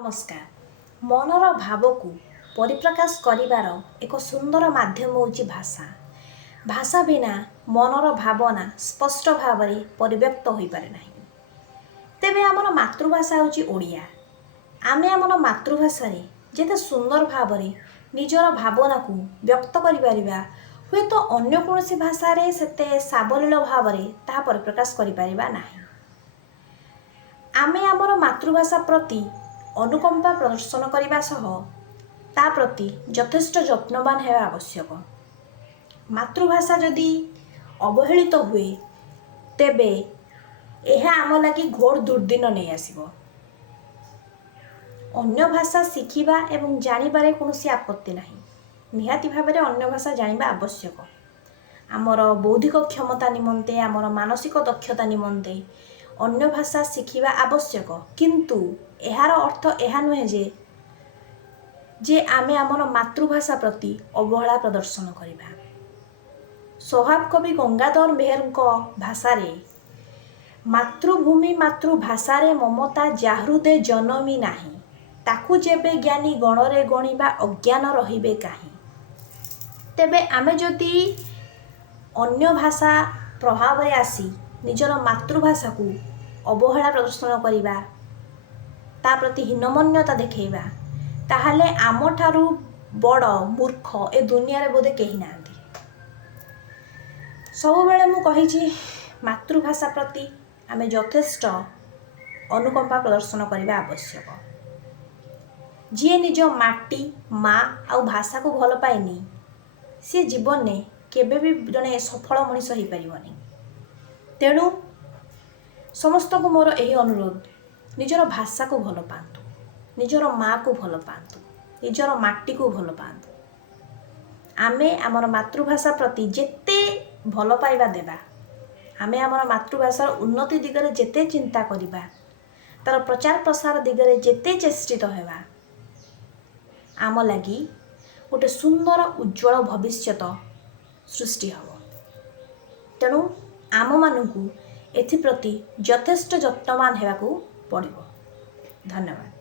नमस्कार। मनर भाव को परिप्रकाश करिवार एक सुंदर माध्यम होची भाषा। भाषा बिना मनर भावना स्पष्ट भाव में परिव्यक्त हो पारे नहीं। तेबे आमर मातृभाषा होची ओडिया। आमे आमर मातृभाषा रे जेते सुंदर भाव में निजर भावना को व्यक्त करि परिबा हुए तो अन्य कोनोसी भाषा रे सेते साबलील भाव में ताहा परिप्रकाश करि परिबा नाही। आमे आमर मातृभाषा प्रति अनुकंपा प्रदर्शन करने सह ता प्रति यथेष्ट यत्नवान होगा आवश्यक। मातृभाषा जदि अवहेलित हुए तेबे यह आम लगी घोर दुर्दिन नहीं आसिबो। अन्य भाषा शिखिबा एवं जानिबारे कौनसी आपत्ति नहीं। निहाती भाव में अन्य भाषा जानिबा आवश्यक। आमर बौद्धिक क्षमता निमंते आमर मानसिक दक्षता निमंते अन्य भाषा शिखिबा आवश्यक, किंतु यार अर्थ यह नुहे जे आमे आमर मातृभाषा प्रति अवहेला प्रदर्शन करिबा। स्वभाव कवि गंगाधर मेहर भाषा रे मातृभूमि मातृभाषा रे ममता जाहृदे जनमी नाही, ताकू जेबे ज्ञानी गणरे गणिबा अज्ञान रहिबे काहे। तेबे आमे जदि अन्य भाषा प्रभाव रे आसी निजर मातृभाषा को अवहेला प्रदर्शन करिबा, ता प्रति हीनमन्यता देखैबा, ताहले आम ठारू बड़ मूर्ख ए दुनिया रे बोधे केही नांती। सब बेले मु कहिछि मातृभाषा प्रति आमे यथेष्ट अनुकंपा प्रदर्शन करने आवश्यक। जी निज माटी माँ आउ भाषा को भल पाइनी सी जीवन में केबे भी जने सफल मनीष हो पारिबनी। तेणु समस्त को मोर यही अनुरोध, निजर भाषा को भल पातु, निजर माँ को भल पातु, निजर माटी को भल पातु। आमे आमर मातृभाषा प्रति जेते भल पाइबा देबा, आमे आमर मातृभाषार उन्नति दिगरे जेते चिंता करिबा, तार प्रचार प्रसार दिगरे जेते चेष्टित हेबा, आम लगी गोटे सुंदर उज्जवल भविष्यत सृष्टि हब। तेणु आम मानू एथिप्रति यथेष्ट यत्नवान हेबाकू पड़िबो। धन्यवाद।